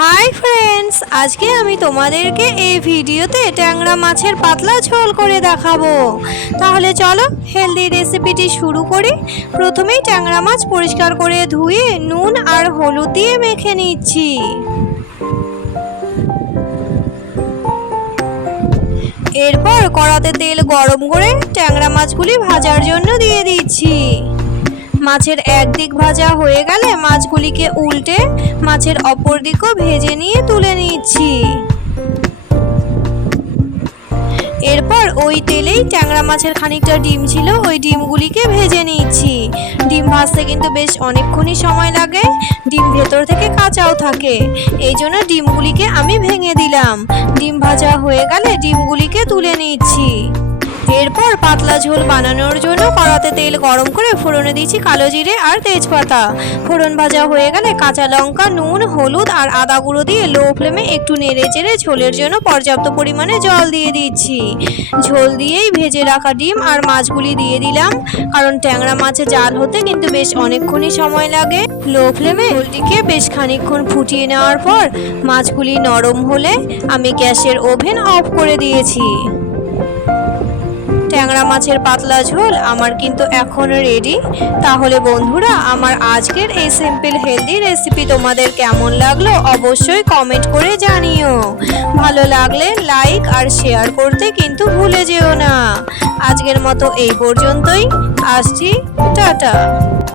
Hi friends, আজকে আমি তোমাদেরকে এই ভিডিওতে ট্যাংরা মাছের পাতলা ঝোল করে দেখাবো। তাহলে চলো হেলদি রেসিপিটি শুরু করি। প্রথমেই ট্যাংরা মাছ পরিষ্কার করে ধুয়ে নুন আর হলুদ দিয়ে মেখে নিচ্ছি। এরপর কড়াতে তেল গরম করে ট্যাংরা মাছগুলি ভাজার জন্য দিয়ে দিচ্ছি। মাছের একদিক ভাজা হয়ে গেলে মাছগুলিকে উল্টে মাছের অপর দিকও ভেজে নিয়ে তুলে নিচ্ছি। এরপর ওই তেলেই ট্যাংরা মাছের খানিকটা ডিম ছিল, ওই ডিমগুলিকে ভেজে নিচ্ছি। ডিম ভাজতে কিন্তু বেশ অনেকক্ষণই সময় লাগে, ডিম ভেতর থেকে কাঁচাও থাকে, এই জন্য ডিমগুলিকে আমি ভেঙে দিলাম। ডিম ভাজা হয়ে গেলে ডিমগুলিকে তুলে নিচ্ছি। এরপর পাতলা ঝোল বানানোর জন্য কড়াতে তেল গরম করে ফোড়নে দিচ্ছি কালো জিরে আর তেজপাতা। ফোড়ন ভাজা হয়ে গেলে কাঁচা লঙ্কা, নুন, হলুদ আর আদা গুঁড়ো দিয়ে লো ফ্লেমে একটু নেড়ে চেড়ে ঝোলের জন্য পর্যাপ্ত পরিমাণে জল দিয়ে দিচ্ছি। ঝোল দিয়েই ভেজে রাখা ডিম আর মাছগুলি দিয়ে দিলাম, কারণ ট্যাংরা মাছে জাল হতে কিন্তু বেশ অনেকক্ষণই সময় লাগে। লো ফ্লেমে ঝোলটিকে বেশ খানিকক্ষণ ফুটিয়ে নেওয়ার পর মাছগুলি নরম হলে আমি গ্যাসের ওভেন অফ করে দিয়েছি। ট্যাংরা মাছের পাতলা ঝোল আমার কিন্তু এখন রেডি। তাহলে বন্ধুরা, আমার আজকের এই সিম্পল হেলদি রেসিপি তোমাদের কেমন লাগলো অবশ্যই কমেন্ট করে জানিও। ভালো লাগলে লাইক আর শেয়ার করতে কিন্তু ভুলে যেও না। আজকের মতো এই পর্যন্তই, আসছি, টাটা।